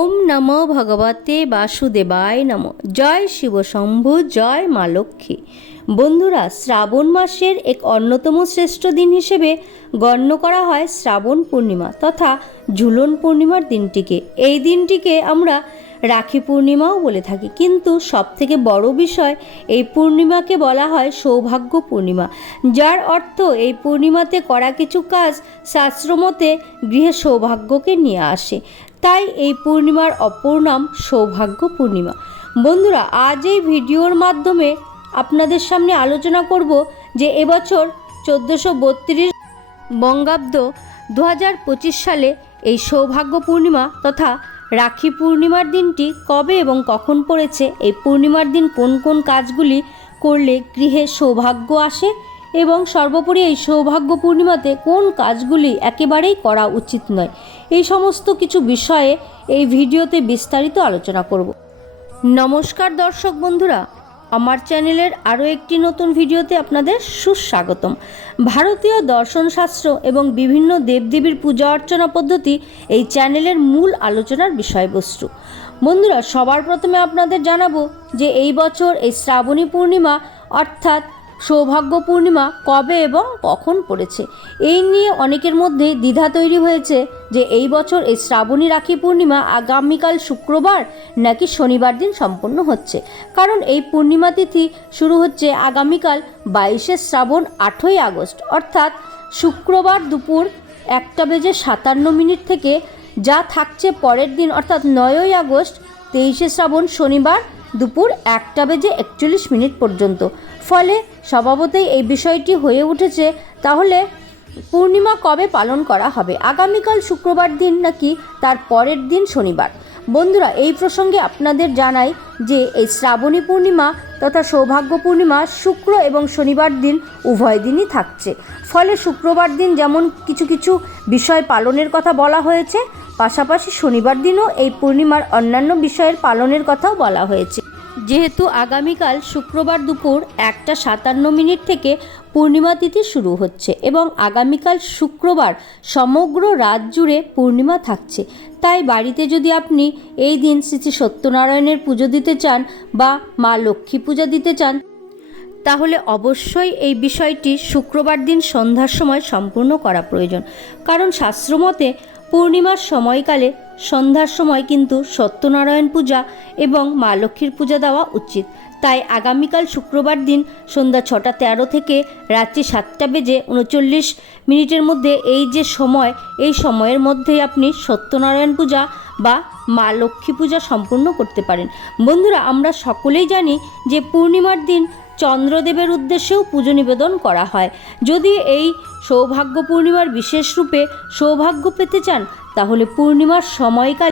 ওম নম ভগবতে বাসুদেবায় নম। জয় শিব শম্ভু জয় মা লক্ষ্মী। বন্ধুরা, শ্রাবণ মাসের এক অন্যতম শ্রেষ্ঠ দিন হিসেবে গণ্য করা হয় শ্রাবণ পূর্ণিমা তথা ঝুলন পূর্ণিমার দিনটিকে। এই দিনটিকে আমরা রাখি পূর্ণিমাও বলে থাকি। কিন্তু সবথেকে বড় বিষয়, এই পূর্ণিমাকে বলা হয় সৌভাগ্য পূর্ণিমা। যার অর্থ, এই পূর্ণিমাতে করা কিছু কাজ শাস্ত্রমতে গৃহে সৌভাগ্যকে নিয়ে আসে। তাই এই পূর্ণিমার অপর নাম সৌভাগ্য পূর্ণিমা। বন্ধুরা, আজ এই ভিডিওর মাধ্যমে আপনাদের সামনে আলোচনা করব যে এবছর চোদ্দোশো বত্রিশ বঙ্গাব্দ দু হাজার পঁচিশ সালে এই সৌভাগ্য পূর্ণিমা তথা রাখি পূর্ণিমার দিনটি কবে এবং কখন পড়েছে, এই পূর্ণিমার দিন কোন কোন কাজগুলি করলে গৃহে সৌভাগ্য আসে এবং সর্বোপরি এই সৌভাগ্য পূর্ণিমাতে কোন কাজগুলি একেবারেই করা উচিত নয়? এই সমস্ত কিছু বিষয়ে এই ভিডিওতে বিস্তারিত আলোচনা করব। নমস্কার দর্শক বন্ধুরা, আমার চ্যানেলের আরও একটি নতুন ভিডিওতে আপনাদের সুস্বাগতম। ভারতীয় দর্শনশাস্ত্র এবং বিভিন্ন দেবদেবীর পূজা অর্চনা পদ্ধতি এই চ্যানেলের মূল আলোচনার বিষয়বস্তু। বন্ধুরা, সবার প্রথমে আপনাদের জানাব যে এই বছর এই শ্রাবণী পূর্ণিমা, অর্থাৎ সৌভাগ্য পূর্ণিমা কবে এবং কখন পড়েছে? এই নিয়ে অনেকের মধ্যে দ্বিধা তৈরি হয়েছে যে এই বছর এই শ্রাবণী রাখি পূর্ণিমা আগামীকাল শুক্রবার নাকি শনিবার দিন সম্পন্ন হচ্ছে? কারণ এই পূর্ণিমা তিথি শুরু হচ্ছে আগামীকাল বাইশে শ্রাবণ আটই আগস্ট। অর্থাৎ শুক্রবার দুপুর একটা বেজে সাতান্ন মিনিট থেকে যা থাকছে পরের দিন, অর্থাৎ নয়ই আগস্ট, তেইশে শ্রাবণ শনিবার দুপুর একটা বেজে একচল্লিশ মিনিট পর্যন্ত। ফলে স্বভাবতই এই বিষয়টি হয়ে উঠেছে। তাহলে পূর্ণিমা কবে পালন করা হবে? আগামীকাল শুক্রবার দিন নাকি তার পরের দিন শনিবার? বন্ধুরা, এই প্রসঙ্গে আপনাদের জানাই যে এই শ্রাবণী পূর্ণিমা তথা সৌভাগ্য পূর্ণিমা শুক্র এবং শনিবার দিন উভয় দিনই থাকছে। ফলে শুক্রবার দিন যেমন কিছু কিছু বিষয় পালনের কথা বলা হয়েছে, পাশাপাশি শনিবার দিনও এই পূর্ণিমার অন্যান্য বিষয়ের পালনের কথাও বলা হয়েছে। যেহেতু আগামীকাল শুক্রবার দুপুর একটা সাতান্ন মিনিট থেকে পূর্ণিমা তিথি শুরু হচ্ছে এবং আগামীকাল শুক্রবার সমগ্র রাত জুড়ে পূর্ণিমা থাকছে। তাই বাড়িতে যদি আপনি এই দিন শ্রী শ্রী সত্যনারায়ণের পুজো দিতে চান বা মা লক্ষ্মী পূজা দিতে চান, তাহলে অবশ্যই এই বিষয়টি শুক্রবার দিন সন্ধ্যার সময় সম্পূর্ণ করা প্রয়োজন। কারণ শাস্ত্রমতে পূর্ণিমার সময়কালে সন্ধ্যার সময় কিন্তু সত্যনারায়ণ পূজা এবং মা লক্ষ্মীর পূজা দেওয়া উচিত। তাই আগামীকাল শুক্রবার দিন সন্ধ্যা ছটা তেরো থেকে রাত্রি সাতটা বেজে উনচল্লিশ মিনিটের মধ্যে এই যে সময়, এই সময়ের মধ্যেই আপনি সত্যনারায়ণ পূজা বা মা লক্ষ্মী পূজা সম্পূর্ণ করতে পারেন। বন্ধুরা, আমরা সকলেই জানি যে পূর্ণিমার দিন চন্দ্রদেবের উদ্দেশ্যেও পুজো নিবেদন করা হয়। যদি এই সৌভাগ্য পূর্ণিমার বিশেষ রূপে সৌভাগ্য পেতে চান, তাহলে পূর্ণিমার সময়কাল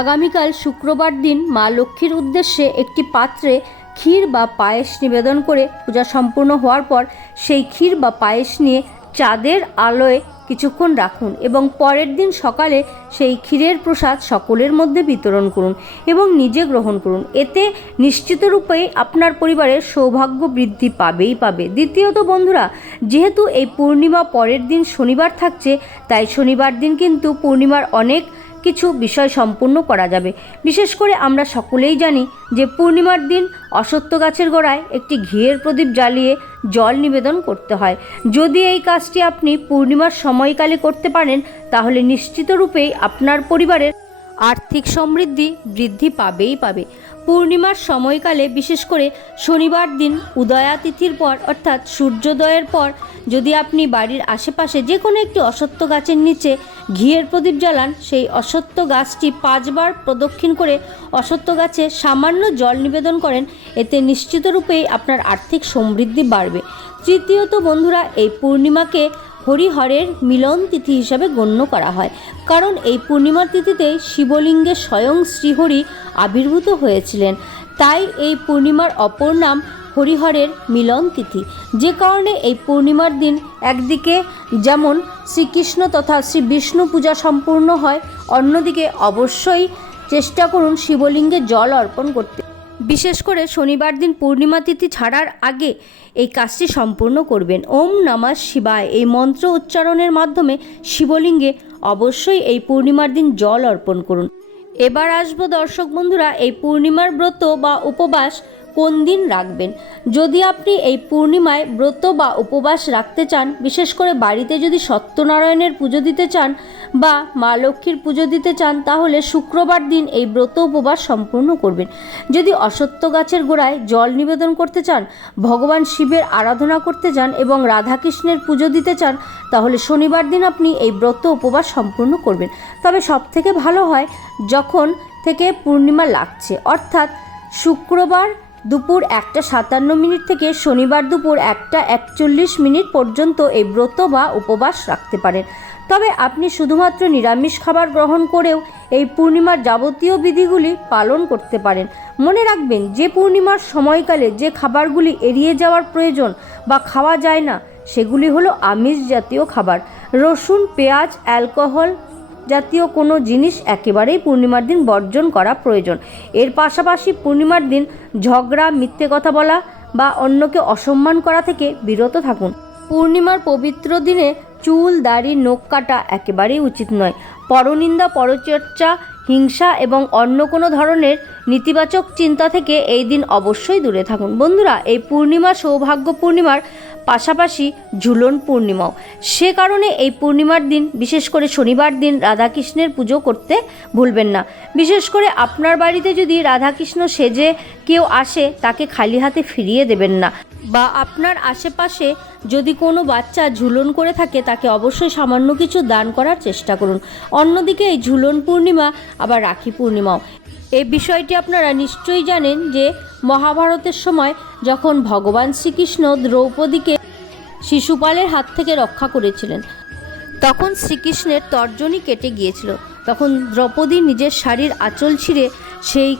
আগামীকাল শুক্রবার দিন মা লক্ষ্মীর উদ্দেশ্যে একটি পাত্রে ক্ষীর বা পায়েস নিবেদন করে পূজা সম্পূর্ণ হওয়ার পর সেই ক্ষীর বা পায়েস নিয়ে চাঁদের আলোয় কিছুক্ষণ রাখুন এবং পরের দিন সকালে সেই ক্ষীরের প্রসাদ সকলের মধ্যে বিতরণ করুন এবং নিজে গ্রহণ করুন। এতে নিশ্চিত রূপেই আপনার পরিবারের সৌভাগ্য বৃদ্ধি পাবেই পাবে। দ্বিতীয়ত বন্ধুরা, যেহেতু এই পূর্ণিমা পরের দিন শনিবার থাকছে, তাই শনিবার দিন কিন্তু পূর্ণিমার অনেক কিছু বিষয় সম্পূর্ণ করা যাবে। বিশেষ করে আমরা সকলেই জানি যে পূর্ণিমার দিন অসত্য গাছের গোড়ায় একটি ঘিয়ের প্রদীপ জ্বালিয়ে জল নিবেদন করতে হয়। যদি এই কাজটি আপনি পূর্ণিমার সময়কালে করতে পারেন, তাহলে নিশ্চিত রূপেই আপনার পরিবারের আর্থিক সমৃদ্ধি বৃদ্ধি পাবেই পাবে। পূর্ণিমার সময়কালে বিশেষ করে শনিবার দিন উদয়াতিথির পর, অর্থাৎ সূর্যোদয়ের পর, যদি আপনি বাড়ির আশেপাশে যে কোনো একটি অসত্য গাছের নিচে ঘিয়ের প্রদীপ জ্বালান, সেই অসত্য গাছটি পাঁচবার প্রদক্ষিণ করে অসত্য গাছে সামান্য জল নিবেদন করেন। এতে নিশ্চিত রূপেই আপনার আর্থিক সমৃদ্ধি বাড়বে। তৃতীয়ত বন্ধুরা, এই পূর্ণিমাকে হরিহরের মিলন তিথি হিসাবে গণ্য করা হয়। কারণ এই পূর্ণিমার তিথিতে শিবলিঙ্গে স্বয়ং শ্রীহরি আবির্ভূত হয়েছিলেন। তাই এই পূর্ণিমার অপর নাম হরিহরের মিলন তিথি যে কারণে এই পূর্ণিমার দিন একদিকে যেমন শ্রীকৃষ্ণ তথা শ্রী বিষ্ণু পূজা সম্পূর্ণ হয়, অন্যদিকে অবশ্যই চেষ্টা করুন শিবলিঙ্গে জল অর্পণ করতে। বিশেষ করে শনিবার দিন পূর্ণিমা তিথি ছাড়ার আগে এই কাজটি সম্পূর্ণ করবেন। ওম নমঃ শিবায়। এই মন্ত্র উচ্চারণের মাধ্যমে শিবলিঙ্গে অবশ্যই এই পূর্ণিমার দিন জল অর্পণ করুন। এবার আসব দর্শক বন্ধুরা, এই পূর্ণিমার ব্রত বা উপবাস কোন দিন রাখবেন? যদি আপনি এই পূর্ণিমায় ব্রত বা উপবাস রাখতে চান, বিশেষ করে বাড়িতে যদি সত্যনারায়ণের পুজো দিতে চান বা মা লক্ষ্মীর পুজো দিতে চান, তাহলে শুক্রবার দিন এই ব্রত উপবাস সম্পূর্ণ করবেন। যদি অসত্য গাছের গোড়ায় জল নিবেদন করতে চান, ভগবান শিবের আরাধনা করতে চান এবং রাধাকৃষ্ণের পুজো দিতে চান, তাহলে শনিবার দিন আপনি এই ব্রত উপবাস সম্পূর্ণ করবেন। তবে সব থেকে ভালো হয় যখন থেকে পূর্ণিমা লাগছে, অর্থাৎ শুক্রবার দুপুর একটা সাতান্ন মিনিট থেকে শনিবার দুপুর একটা একচল্লিশ মিনিট পর্যন্ত এই ব্রত বা উপবাস রাখতে পারেন। তবে আপনি শুধুমাত্র নিরামিষ খাবার গ্রহণ করেও এই পূর্ণিমার যাবতীয় বিধিগুলি পালন করতে পারেন। মনে রাখবেন, যে পূর্ণিমার সময়কালে যে খাবারগুলি এড়িয়ে যাওয়ার প্রয়োজন বা খাওয়া যায় না, সেগুলি হলো আমিষ জাতীয় খাবার। রসুন, পেঁয়াজ, অ্যালকোহল জাতীয় কোনো জিনিস একেবারেই পূর্ণিমার দিন বর্জন করা প্রয়োজন। এর পাশাপাশি পূর্ণিমার দিন ঝগড়া, মিথ্যে কথা বলা বা অন্যকে অসম্মান করা থেকে বিরত থাকুন। পূর্ণিমার পবিত্র দিনে চুল, দাড়ি, নখ কাটা একেবারেই উচিত নয়। পরনিন্দা, পরচর্চা হিংসা এবং অন্য কোনো ধরনের নেতিবাচক চিন্তা থেকে এই দিন অবশ্যই দূরে থাকুন। বন্ধুরা, এই পূর্ণিমা সৌভাগ্য পূর্ণিমার পাশাপাশি ঝুলন পূর্ণিমাও। সে কারণে এই পূর্ণিমার দিন, বিশেষ করে শনিবার দিন, রাধাকৃষ্ণের পুজো করতে ভুলবেন না। বিশেষ করে আপনার বাড়িতে যদি রাধাকৃষ্ণ সেজে কেউ আসে, তাকে খালি হাতে ফিরিয়ে দেবেন না। বা আপনার আশেপাশে যদি কোনো বাচ্চা ঝুলন করে থাকে, তাকে অবশ্যই সামান্য কিছু দান করার চেষ্টা করুন। অন্যদিকে এই ঝুলন পূর্ণিমা, আবার রাখি পূর্ণিমাও। এই বিষয়টি আপনারা নিশ্চয়ই জানেন যে, মহাভারতের সময় যখন ভগবান শ্রীকৃষ্ণ দ্রৌপদীকে শিশুপালের হাত থেকে রক্ষা করেছিলেন, তখন শ্রীকৃষ্ণের তর্জনী কেটে গিয়েছিল। তখন দ্রৌপদী নিজের শাড়ির আঁচল ছিঁড়ে সেই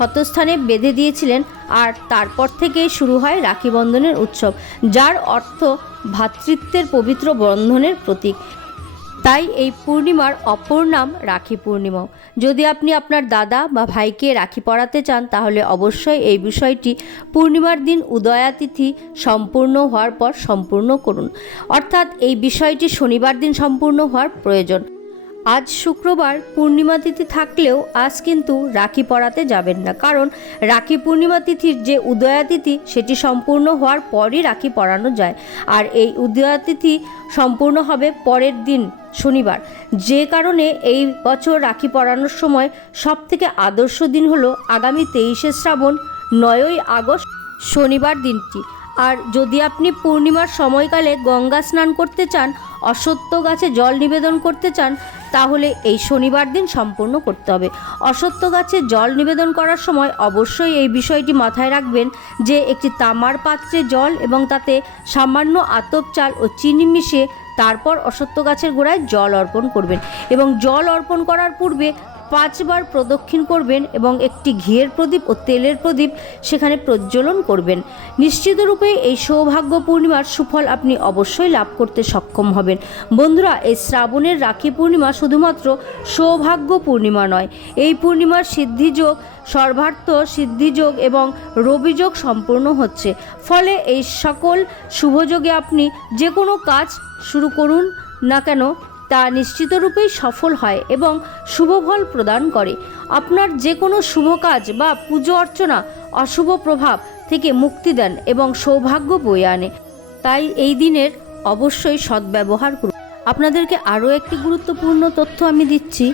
ক্ষতস্থানে বেঁধে দিয়েছিলেন আর তারপর থেকেই শুরু হয় রাখি বন্ধনের উৎসব, যার অর্থ ভ্রাতৃত্বের পবিত্র বন্ধনের প্রতীক। তাই এই পূর্ণিমার অপর নাম রাখি পূর্ণিমাও। যদি আপনি আপনার দাদা বা ভাইকে রাখি পরাতে চান, তাহলে অবশ্যই এই বিষয়টি পূর্ণিমার দিন উদয়াতিথি সম্পূর্ণ হওয়ার পর সম্পূর্ণ করুন। অর্থাৎ এই বিষয়টি শনিবার দিন সম্পূর্ণ হওয়ার প্রয়োজন। আজ শুক্রবার পূর্ণিমা তিথি থাকলেও আজ কিন্তু রাখি পরাতে যাবেন না। কারণ রাখি পূর্ণিমা তিথির যে উদয়াতিথি সেটি সম্পূর্ণ হওয়ার পরই রাখি পরানো যায়। আর এই উদয়াতিথি সম্পূর্ণ হবে পরের দিন, শনিবার। যে কারণে এই বছর রাখি পরানোর সময় সব থেকে আদর্শ দিন হলো আগামী তেইশে শ্রাবণ, নয়ই আগস্ট, শনিবার দিনটি। আর যদি আপনি পূর্ণিমার সময়কালে গঙ্গা স্নান করতে চান অসত্য গাছে জল নিবেদন করতে চান তাহলে এই শনিবার দিন সম্পূর্ণ করতে হবে। অসত্য গাছে জল নিবেদন করার সময় অবশ্যই এই বিষয়টি মাথায় রাখবেন যে একটি তামার পাত্রে জল এবং তাতে সামান্য আতপ চাল ও চিনি মিশিয়ে তারপর অসত্য গাছের গোড়ায় জল অর্পণ করবেন এবং জল অর্পণ করার পূর্বে পাঁচবার প্রদক্ষিণ করবেন এবং একটি ঘিয়ের প্রদীপ ও তেলের প্রদীপ সেখানে প্রজ্বলন করবেন। নিশ্চিতরূপে এই সৌভাগ্য পূর্ণিমার সুফল আপনি অবশ্যই লাভ করতে সক্ষম হবেন। বন্ধুরা, এই শ্রাবণের রাখি পূর্ণিমা শুধুমাত্র সৌভাগ্য পূর্ণিমা নয়। এই পূর্ণিমার সিদ্ধিযোগ, সর্বার্থ সিদ্ধিযোগ এবং রবিযোগ সম্পূর্ণ হচ্ছে। ফলে এই সকল শুভযোগে আপনি যে কোনো কাজ শুরু করুন না কেন তা নিশ্চিতরূপেই সফল হয় এবং শুভ ফল প্রদান করে। আপনার যে কোনো শুভ কাজ বা পুজো অর্চনা অশুভ প্রভাব থেকে মুক্তি দেন এবং সৌভাগ্য বয়ে আনে। তাই এই দিনের অবশ্যই সদ্ব্যবহার করুন। আপনাদেরকে আরও একটি গুরুত্বপূর্ণ তথ্য আমি দিচ্ছি।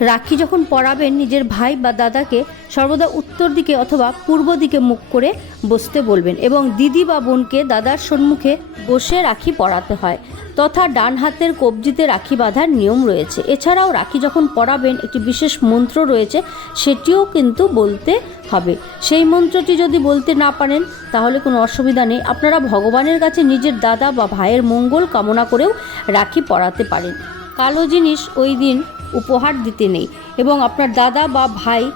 রাখি যখন পরাবেন, নিজের ভাই বা দাদাকে সর্বদা উত্তর দিকে অথবা পূর্ব দিকে মুখ করে বসতে বলবেন এবং দিদি বা বোনকে দাদার সম্মুখে বসে রাখি পরাতে হয়। তথা ডান হাতের কবজিতে রাখি বাঁধার নিয়ম রয়েছে। এছাড়াও রাখি যখন পরাবেন, একটি বিশেষ মন্ত্র রয়েছে, সেটিও কিন্তু বলতে হবে। সেই মন্ত্রটি যদি বলতে না পারেন, তাহলে কোনো অসুবিধা নেই। আপনারা ভগবানের কাছে নিজের দাদা বা ভাইয়ের মঙ্গল কামনা করেও রাখি পরাতে পারেন। কালো জিনিস ওই দিন উপহার দিতে নেই এবং আপনার দাদা বা ভাই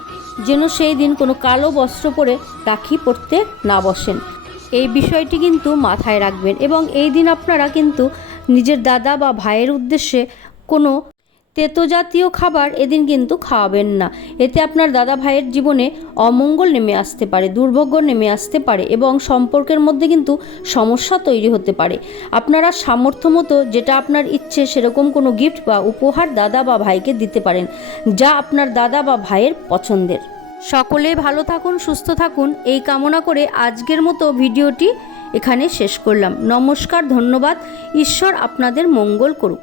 যেন সেই দিন কোনো কালো বস্ত্র পরে রাখি পড়তে না বসেন। এই বিষয়টি কিন্তু মাথায় রাখবেন এবং এই দিন আপনারা কিন্তু নিজের দাদা বা ভাইয়ের উদ্দেশ্যে কোনো তেতো জাতীয় খাবার এদিন কিন্তু খাওয়াবেন না। এতে আপনার দাদা ভাইয়ের জীবনে অমঙ্গল নেমে আসতে পারে দুর্ভোগ্য নেমে আসতে পারে এবং সম্পর্কের মধ্যে কিন্তু সমস্যা তৈরি হতে পারে। আপনারা সামর্থ্য মতো যেটা আপনার ইচ্ছে সেরকম কোনো গিফট বা উপহার দাদা বা ভাইকে দিতে পারেন, যা আপনার দাদা বা ভাইয়ের পছন্দের। সকলে ভালো থাকুন, সুস্থ থাকুন, এই কামনা করে আজকের মতো ভিডিওটি এখানে শেষ করলাম। নমস্কার, ধন্যবাদ। ঈশ্বর আপনাদের মঙ্গল করুক।